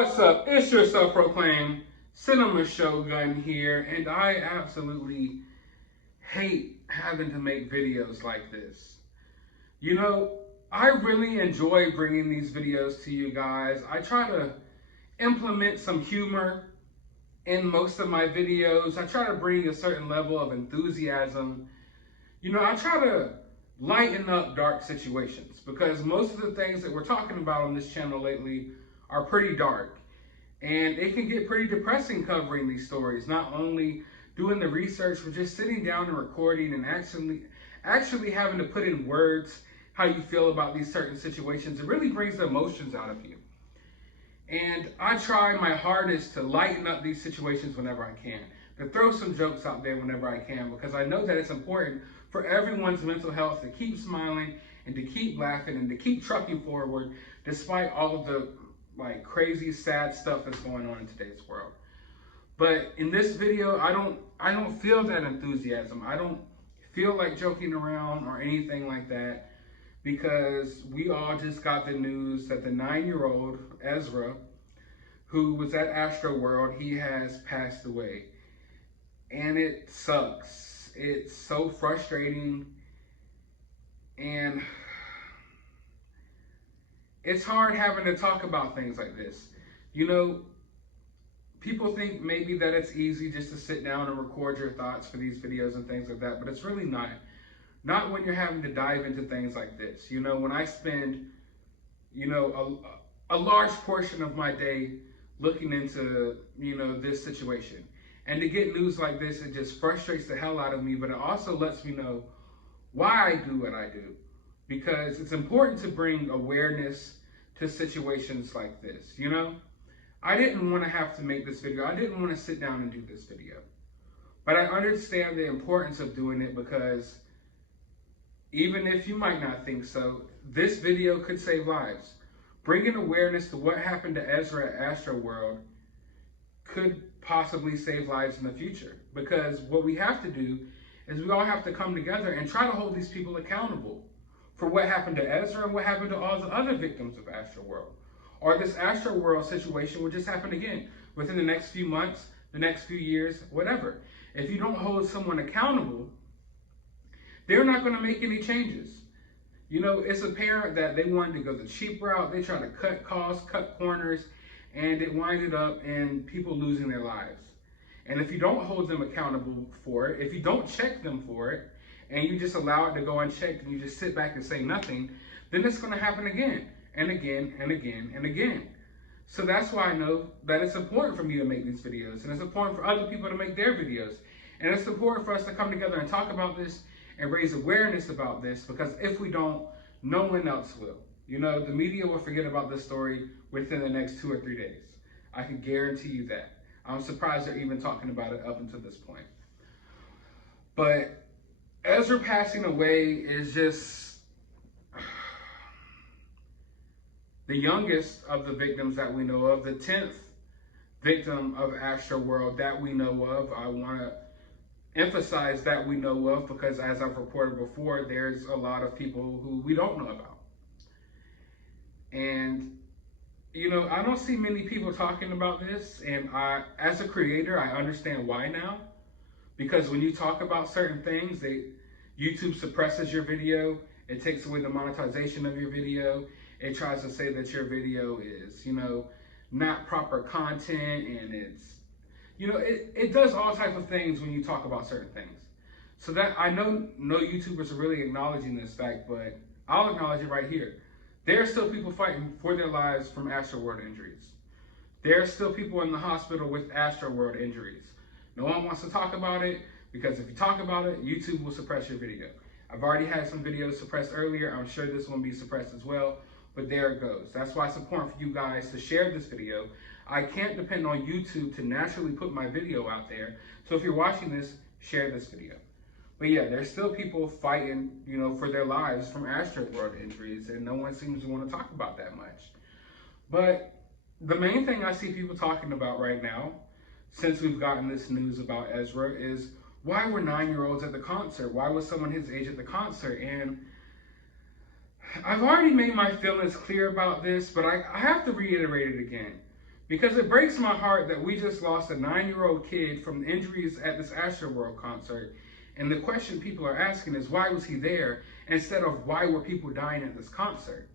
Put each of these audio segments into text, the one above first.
What's up? It's your self-proclaimed cinema shogun here, and I absolutely hate having to make videos like this. You know, I really enjoy bringing these videos to you guys. I try to implement some humor in most of my videos. I try to bring a certain level of enthusiasm. You know, I try to lighten up dark situations because most of the things that we're talking about on this channel lately are pretty dark. And it can get pretty depressing covering these stories, not only doing the research, but just sitting down and recording and actually having to put in words how you feel about these certain situations. It really brings the emotions out of you. And I try my hardest to lighten up these situations whenever I can, to throw some jokes out there whenever I can, because I know that it's important for everyone's mental health to keep smiling and to keep laughing and to keep trucking forward despite all of the crazy sad stuff that's going on in today's world. But in this video, I don't feel that enthusiasm. I don't feel like joking around or anything like that, because we all just got the news that the 9-year-old Ezra, who was at AstroWorld, he has passed away. And it sucks. It's so frustrating, and it's hard having to talk about things like this. You know, people think maybe that it's easy just to sit down and record your thoughts for these videos and things like that, but it's really not. Not when you're having to dive into things like this. You know, when I spend, a large portion of my day looking into, this situation. And to get news like this, it just frustrates the hell out of me, but it also lets me know why I do what I do. Because it's important to bring awareness to situations like this, you know? I didn't want to have to make this video. I didn't want to sit down and do this video. But I understand the importance of doing it, because even if you might not think so, this video could save lives. Bringing awareness to what happened to Ezra at AstroWorld could possibly save lives in the future. Because what we have to do is we all have to come together and try to hold these people accountable for what happened to Ezra and what happened to all the other victims of AstroWorld. Or this AstroWorld situation will just happen again within the next few months, the next few years, whatever. If you don't hold someone accountable, they're not going to make any changes. You know, it's apparent that they wanted to go the cheap route. They tried to cut costs, cut corners, and it winded up in people losing their lives. And if you don't hold them accountable for it, if you don't check them for it, and you just allow it to go unchecked and you just sit back and say nothing, then it's going to happen again and again and again and again. So that's why I know that it's important for me to make these videos, and it's important for other people to make their videos. And it's important for us to come together and talk about this and raise awareness about this, because if we don't, no one else will. You know, the media will forget about this story within the next 2 or 3 days. I can guarantee you that. I'm surprised they're even talking about it up until this point. But Ezra passing away is just the youngest of the victims that we know of, the 10th victim of AstroWorld that we know of. I want to emphasize that we know of, because as I've reported before, there's a lot of people who we don't know about. And, I don't see many people talking about this, and as a creator, I understand why now. Because when you talk about certain things, YouTube suppresses your video. It takes away the monetization of your video. It tries to say that your video is, not proper content, and it's, it does all types of things when you talk about certain things. So that I know no YouTubers are really acknowledging this fact, but I'll acknowledge it right here. There are still people fighting for their lives from AstroWorld injuries. There are still people in the hospital with AstroWorld injuries. No one wants to talk about it, because if you talk about it, YouTube will suppress your video. I've already had some videos suppressed earlier. I'm sure this one will be suppressed as well, but there it goes. That's why it's important for you guys to share this video. I can't depend on YouTube to naturally put my video out there. So if you're watching this, share this video. But yeah, there's still people fighting, for their lives from AstroWorld injuries, and no one seems to want to talk about that much. But the main thing I see people talking about right now, since we've gotten this news about Ezra, is why were 9-year-olds at the concert? Why was someone his age at the concert? And I've already made my feelings clear about this, but I have to reiterate it again. Because it breaks my heart that we just lost a 9-year-old kid from injuries at this AstroWorld concert. And the question people are asking is, why was he there? Instead of, why were people dying at this concert?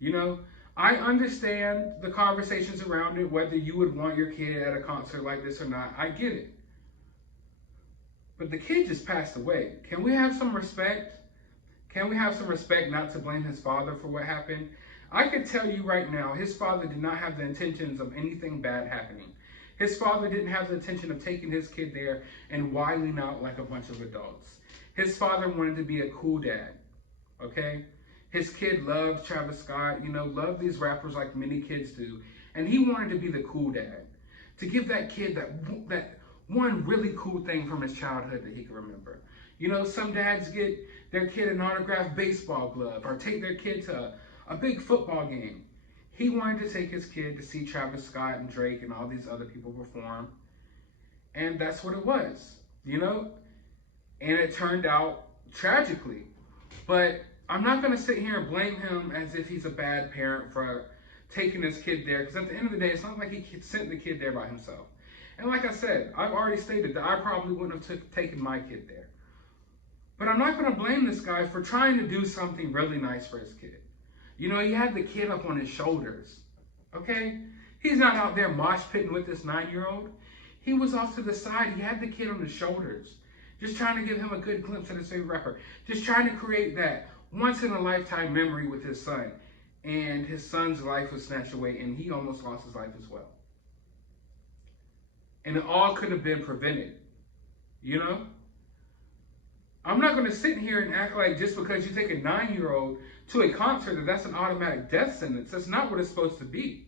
You know, I understand the conversations around it, whether you would want your kid at a concert like this or not. I get it. But the kid just passed away. Can we have some respect? Can we have some respect not to blame his father for what happened? I could tell you right now, his father did not have the intentions of anything bad happening. His father didn't have the intention of taking his kid there and wilding out like a bunch of adults. His father wanted to be a cool dad, okay? His kid loved Travis Scott, you know, loved these rappers like many kids do. And he wanted to be the cool dad, to give that kid that one really cool thing from his childhood that he can remember. You know, some dads get their kid an autographed baseball glove or take their kid to a big football game. He wanted to take his kid to see Travis Scott and Drake and all these other people perform. And that's what it was, you know? And it turned out tragically. But I'm not going to sit here and blame him as if he's a bad parent for taking his kid there. Because at the end of the day, it's not like he sent the kid there by himself. And like I said, I've already stated that I probably wouldn't have taken my kid there. But I'm not going to blame this guy for trying to do something really nice for his kid. You know, he had the kid up on his shoulders, okay? He's not out there mosh pitting with this 9-year-old. He was off to the side. He had the kid on his shoulders, just trying to give him a good glimpse of his favorite rapper, just trying to create that once-in-a-lifetime memory with his son. And his son's life was snatched away, and he almost lost his life as well. And it all could have been prevented, you know? I'm not going to sit here and act like just because you take a 9-year-old to a concert that's an automatic death sentence. That's not what it's supposed to be.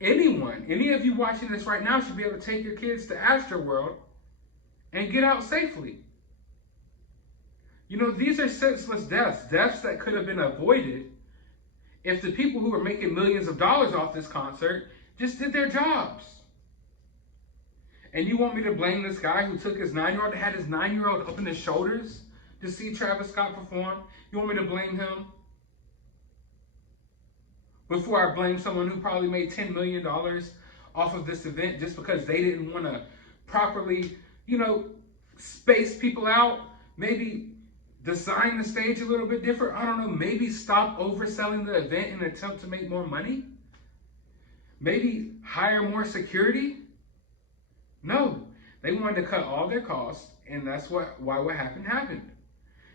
Anyone, any of you watching this right now should be able to take your kids to AstroWorld and get out safely. You know, these are senseless deaths, deaths that could have been avoided if the people who were making millions of dollars off this concert just did their jobs. And you want me to blame this guy who took his 9-year-old, had his 9-year-old up in his shoulders to see Travis Scott perform? You want me to blame him? Before I blame someone who probably made $10 million off of this event just because they didn't want to properly, you know, space people out, maybe design the stage a little bit different. I don't know, maybe stop overselling the event in an attempt to make more money. Maybe hire more security. No, they wanted to cut all their costs, and that's why what happened.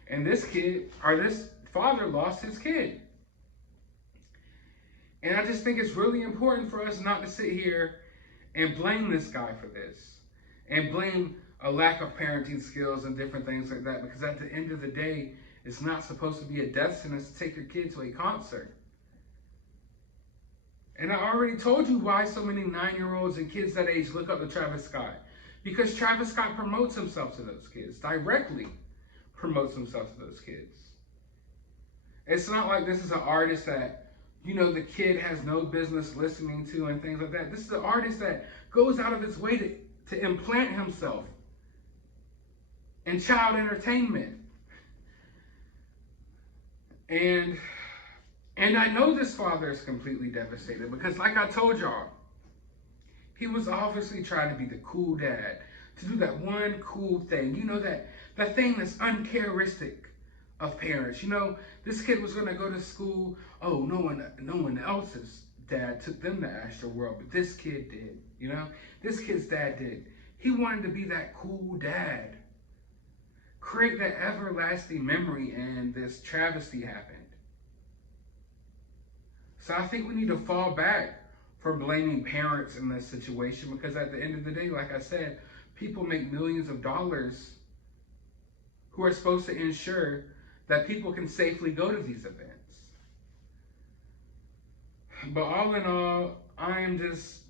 And this kid, or this father, lost his kid. And I just think it's really important for us not to sit here and blame this guy for this, and blame a lack of parenting skills and different things like that, because at the end of the day, it's not supposed to be a death sentence to take your kid to a concert. And I already told you why so many 9-year-olds and kids that age look up to Travis Scott. Because Travis Scott promotes himself to those kids, directly promotes himself to those kids. It's not like this is an artist that, you know, the kid has no business listening to and things like that. This is an artist that goes out of its way to implant himself in child entertainment. And I know this father is completely devastated because, like I told y'all, he was obviously trying to be the cool dad, to do that one cool thing. You know, that thing that's uncharacteristic of parents. You know, this kid was going to go to school. Oh, no one else's dad took them to AstroWorld, but this kid did. You know, this kid's dad did. He wanted to be that cool dad. Create that everlasting memory, and this travesty happened. So I think we need to fall back from blaming parents in this situation, because at the end of the day, like I said, people make millions of dollars who are supposed to ensure that people can safely go to these events. But all in all, I am just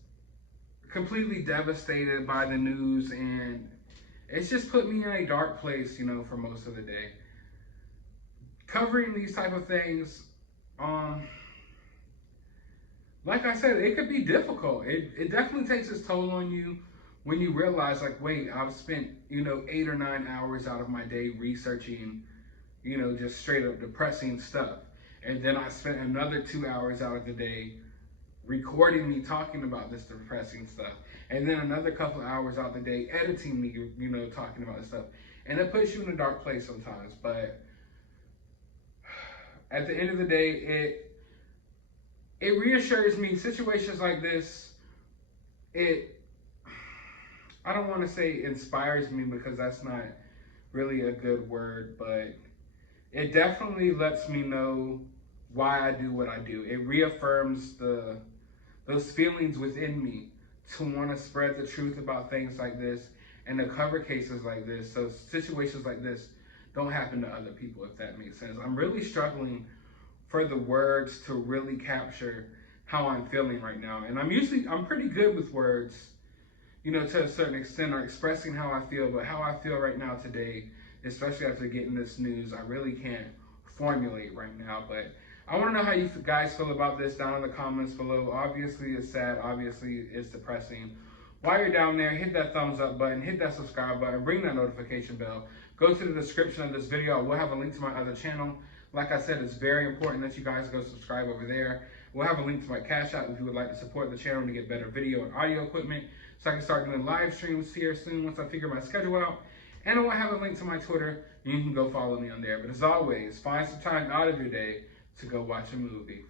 completely devastated by the news, and it's just put me in a dark place, you know, for most of the day. Covering these type of things, like I said, it could be difficult. It definitely takes its toll on you when you realize, like, wait, I've spent, you know, 8 or 9 hours out of my day researching, you know, just straight up depressing stuff. And then I spent another 2 hours out of the day recording me talking about this depressing stuff, and then another couple of hours out the day editing me, you know, talking about this stuff. And it puts you in a dark place sometimes. But at the end of the day, it reassures me. Situations like this, I don't want to say inspires me, because that's not really a good word, but it definitely lets me know why I do what I do. It reaffirms those feelings within me to want to spread the truth about things like this and to cover cases like this, so situations like this don't happen to other people, if that makes sense. I'm really struggling for the words to really capture how I'm feeling right now. And I'm pretty good with words, you know, to a certain extent, or expressing how I feel, but how I feel right now today, especially after getting this news, I really can't formulate right now. But I want to know how you guys feel about this down in the comments below. Obviously, it's sad. Obviously, it's depressing. While you're down there, hit that thumbs up button, hit that subscribe button, ring that notification bell. Go to the description of this video. I will have a link to my other channel. Like I said, it's very important that you guys go subscribe over there. We'll have a link to my Cash App if you would like to support the channel to get better video and audio equipment, so I can start doing live streams here soon once I figure my schedule out. And I will have a link to my Twitter, and you can go follow me on there. But as always, find some time out of your day to go watch a movie.